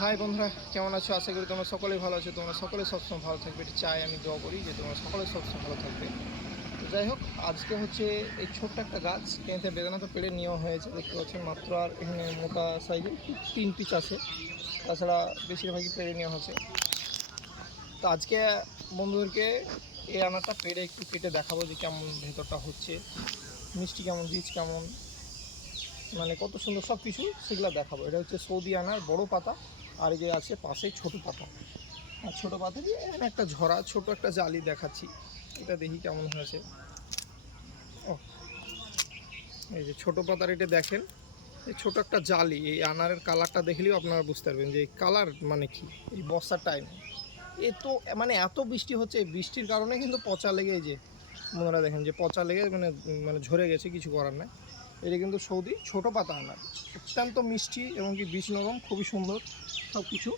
High বন্ধুরা, কেমন আছো? আশা করি তোমরা সকলেই ভালো আছো। তোমরা সকলে সবসময় ভালো থাকবে। এটা চাই আমি দোয়া করি যে তোমরা সকলে সবসময় ভালো থাকবে। তো যাই হোক, আজকে হচ্ছে এই ছোট্ট একটা গাছ কেঁতে বেদানা তো পেড়ে নেওয়া হয়েছে। দেখতে পাচ্ছেন মাত্র আর এখানে মোটা সাইজের তিন পিচ আছে তাছাড়া বেশিরভাগই পেড়ে নেওয়া হয়েছে। তো আজকে বন্ধুদেরকে এই আনারটা পেড়ে একটু কেটে দেখাবো যে কেমন ভেতরটা হচ্ছে, মিষ্টি কেমন বীজ কেমন মানে কত সুন্দর সব কিছু সেগুলো দেখাবো। এটা হচ্ছে সৌদি আনার বড় পাতা। আর যে আছে পাশে ছোট পাতা। আর ছোটো পাতা দিয়ে এখানে একটা ঝরা, ছোট একটা জালি দেখাচ্ছি। এটা দেখি কেমন হয়েছে। ও, এই যে ছোট পাতার এটা দেখেন, এই ছোট একটা জালি, এই আনারের কালারটা দেখলেও আপনারা বুঝতে পারবেন যে এই কালার মানে কি, এই বর্ষার টাইম এ। তো মানে এত বৃষ্টি হচ্ছে, এই বৃষ্টির কারণে কিন্তু পচা লেগে যে মনে দেখেন যে পচা লেগে মানে মানে ঝরে গেছে, কিছু করার নাই। এটা কিন্তু সৌদি ছোট পাতা আনার। অত্যন্ত মিষ্টি এবং কি বীজ নরম, খুবই সুন্দর। সব কিছু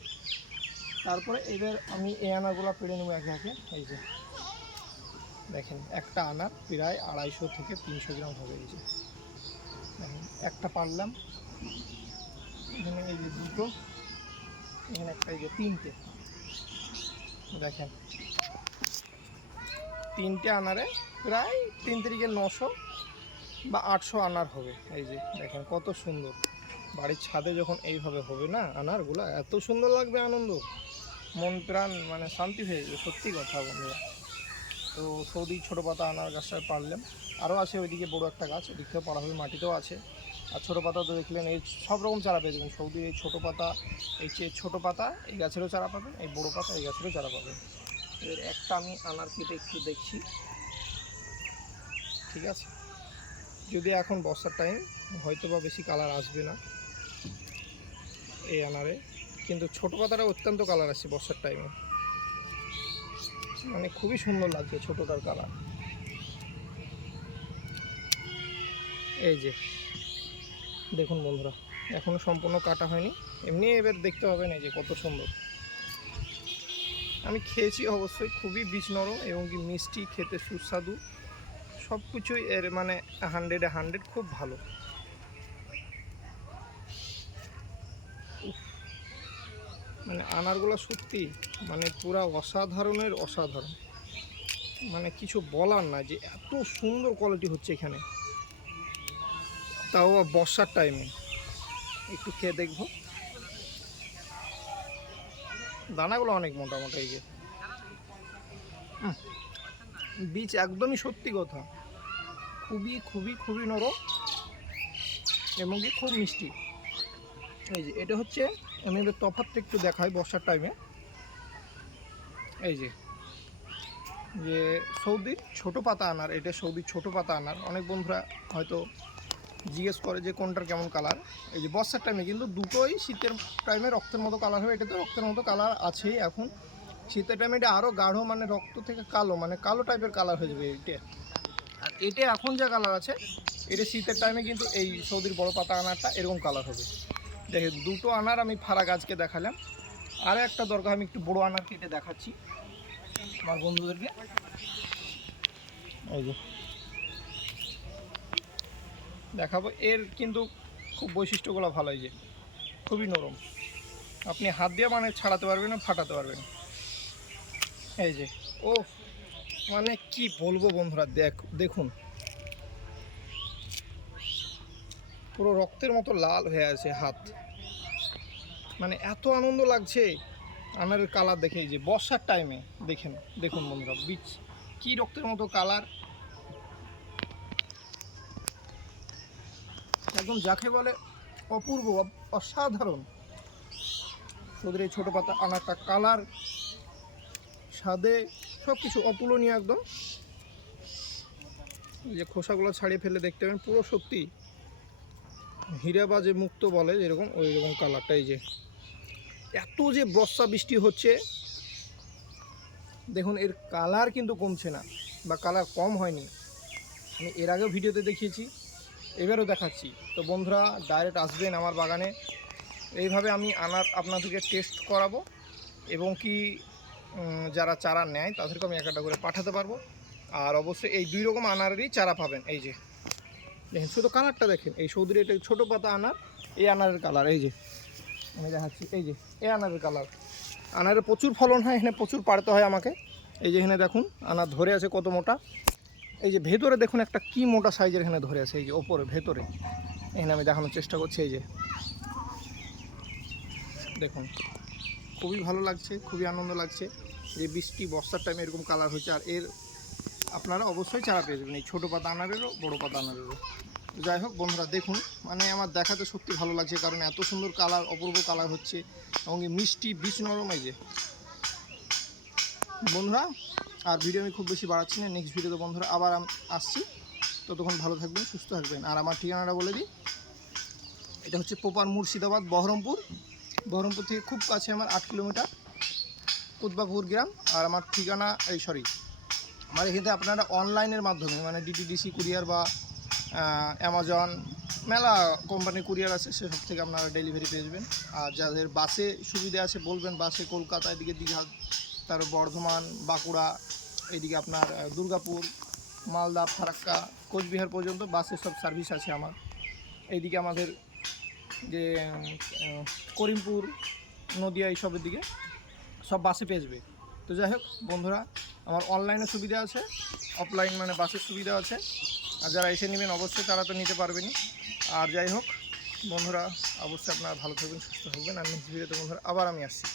তারপরে এবার আমি এই আনারগুলো পেড়ে নেব একে একে। এই যে, দেখেন, একটা আনার প্রায় আড়াইশো থেকে তিনশো গ্রাম হবে এই যে। দেখেন, একটা পারলাম। এখানে এই যে দুটো, এখানে একটা এই যে তিনটে। দেখেন, তিনটে আনারে প্রায় তিন তারিখে নশো বা আটশো আনার হবে। এই যে, দেখেন, কত সুন্দর। বাড়ির ছাদে যখন এইভাবে হবে না আনারগুলা, এত সুন্দর লাগবে আনন্দ। মন প্রাণ মানে শান্তি হয়ে যাবে, সত্যি কথা বন্ধুরা। তো সৌদি ছোটো পাতা আনার গাছটা পারলাম। আরও আছে ওইদিকে বড় একটা গাছ ওদিক থেকে পাড়া হবে মাটিতেও আছে। আর ছোটো পাতা তো দেখলেন, এই সব রকম চারা পেয়ে যাবেন। সৌদির এই ছোটো পাতা, এই যে ছোটো পাতা, এই গাছেরও চারা পাবেন, এই বড়ো পাতা, এই গাছেরও চারা পাবেন। এর একটা আমি আনার কেটে একটু দেখছি। ঠিক আছে? যদি এখন বর্ষার টাইম হয়তো বা বেশি কালার আসবে না। এই আনারে। কিন্তু ছোট পাতাটা অত্যন্ত কালার আসছে বর্ষার টাইমে মানে খুবই সুন্দর লাগছে ছোটটার কালার এই যে, দেখুন বন্ধুরা, এখনও সম্পূর্ণ কাটা হয়নি। এমনি এবার দেখতে পাবেন এই যে কত সুন্দর। আমি খেয়েছি অবশ্যই, খুবই বীজ নরম এবং কি মিষ্টি, খেতে সুস্বাদু। সব কিছুই এর মানে হান্ড্রেডে হান্ড্রেড খুব ভালো। মানে আনারগুলো সত্যি মানে পুরা অসাধারণের অসাধারণ। মানে কিছু বলার না যে এত সুন্দর কোয়ালিটি হচ্ছে এখানে। তাও বর্ষার টাইমে একটু খেয়ে দেখব। দানাগুলো অনেক মোটা মোটা এই যে। বীজ একদমই সত্যি কথা। খুবই খুবই খুবই নরম এবং কি খুব মিষ্টি। এই যে, এটা হচ্ছে, আমি এবার তফাতটা একটু দেখাই বর্ষার টাইমে এই যে যে সৌদির ছোট পাতা আনার, এটা সৌদির ছোট পাতা আনার। অনেক বন্ধুরা হয়তো জিজ্ঞেস করে যে কোনটার কেমন কালার এই যে বর্ষার টাইমে কিন্তু দুটোই শীতের টাইমে রক্তের মতো কালার হবে এটা তো রক্তের মতো কালার আছেই এখন। শীতের টাইমে এটা আরও গাঢ় মানে রক্ত থেকে কালো মানে কালো টাইপের কালার হয়ে যাবে এটা আর এটা এখন যা কালার আছে, এটা শীতের টাইমে কিন্তু এই সৌদির বড় পাতা আনারটা এরকম কালার হবে। দেখেন দুটো আনার আমি ফাড়া গাছকে দেখালাম। আর একটা দরকার, আমি একটু বড় আনার কেটে দেখাচ্ছি আমার বন্ধুদেরকে। যে। দেখাবো, এর কিন্তু খুব বৈশিষ্ট্যগুলো ভালো যে, খুবই নরম। আপনি হাত দিয়ে মানে ছাড়াতে পারবেন না, ফাটাতে পারবেন এই যে ও মানে কি বলব বন্ধুরা, দেখ, দেখুন। পুরো রক্তের মতো লাল হয়ে আছে হাত। মানে এত আনন্দ লাগছে। আনারের কালার দেখে যে বর্ষার টাইমে দেখেন, দেখুন বন্ধুরা বীজ কি রক্তের মতো কালার। একদম যাকে বলে অপূর্ব অসাধারণ। তোদের এই ছোটো পাতা আনারটা কালার। স্বাদে সব কিছু অতুলনীয় একদম। যে খোসাগুলো ছাড়িয়ে ফেলে দেখতে পাবেন, পুরো সত্যি। হীরা বা যে মুক্ত বলে যেরকম ওই রকম কালারটা এই যে। এত যে বর্ষা বৃষ্টি হচ্ছে, দেখুন, এর কালার কিন্তু কমছে না, বা কালার কম হয়নি। আমি এর আগেও ভিডিওতে দেখিয়েছি, এবারও দেখাচ্ছি। তো বন্ধুরা ডাইরেক্ট আসবেন আমার বাগানে। এইভাবে আমি আনার, আপনাদেরকে টেস্ট করাবো, এবং কি যারা চারা নেয়, তাদেরকে আমি একটা করে পাঠাতে পারব। আর অবশ্যই এই দুই রকম আনারেরই চারা পাবেন, এই যে। দেখেন, শুধু কালারটা দেখেন। এই সৌদির এটা ছোটো পাতা আনার, এই আনারের কালার এই যে। আমি দেখাচ্ছি, এই যে, এই আনারের কালার আনারের প্রচুর ফলন হয়, এখানে প্রচুর পাড়তে হয় আমাকে। এই যে এখানে দেখুন, আনার ধরে আছে কত মোটা। এই যে ভেতরে দেখুন একটা কি মোটা সাইজের এখানে ধরে আছে, এই যে ওপরে, ভেতরে। এখানে আমি দেখানোর চেষ্টা করছি, এই যে। দেখুন, খুবই ভালো লাগছে, খুবই আনন্দ লাগছে। যে বৃষ্টি, বর্ষার টাইমে এরকম কালার হয়েছে, আর এর আপনারা অবশ্যই চারা পেয়ে যাবেন, এই ছোটো পাতা আনারেরও, বড়ো পাতা আনারেরও। যাই হোক বন্ধুরা, দেখুন মানে আমার দেখাতে সত্যি ভালো লাগছে, কারণ এত সুন্দর কালার, অপূর্ব কালার হচ্ছে, এবং মিষ্টি বীজ নরম, এই যে। বন্ধুরা, আর ভিডিও আমি খুব বেশি বাড়াচ্ছি না নেক্সট ভিডিওতে বন্ধুরা আবার আসছি। ততক্ষণ ভালো থাকবেন, সুস্থ থাকবেন। আর আমার ঠিকানাটা বলে দিই, এটা হচ্ছে পোপার মুর্শিদাবাদ, বহরমপুর। বহরমপুর থেকে খুব কাছে আমার আট কিলোমিটার, কুতবাপুর গ্রাম, আর আমার ঠিকানা, এই সরি আমার এখানে আপনারা অনলাইনের মাধ্যমে মানে ডিটিডিসি কুরিয়ার বা অ্যামাজন মেলা কোম্পানির কুরিয়ার আছে, সেসব থেকে আপনারা ডেলিভারি পেয়ে যাবেন। আর যাদের বাসে সুবিধা আছে, বলবেন বাসে কলকাতা, এদিকে দীঘা, তার বর্ধমান, বাঁকুড়া, এদিকে আপনার দুর্গাপুর, মালদা, ফারাক্কা, কোচবিহার পর্যন্ত বাসের সব সার্ভিস আছে আমার। এইদিকে আমাদের যে করিমপুর, নদিয়া, এইসবের দিকে সব বাসে পেয়ে যাবে। তো যাই হোক, বন্ধুরা, আমার অনলাইনে সুবিধা আছে অফলাইন মানে বাসের সুবিধা আছে। আর যারা এসে নেবেন, অবশ্যই তারা তো নিতে পারবেনি আর যাই হোক, বন্ধুরা, অবশ্যই আপনারা ভালো থাকবেন, সুস্থ থাকবেন। আর নেক্সট বন্ধুরা, আবার আমি আসছি।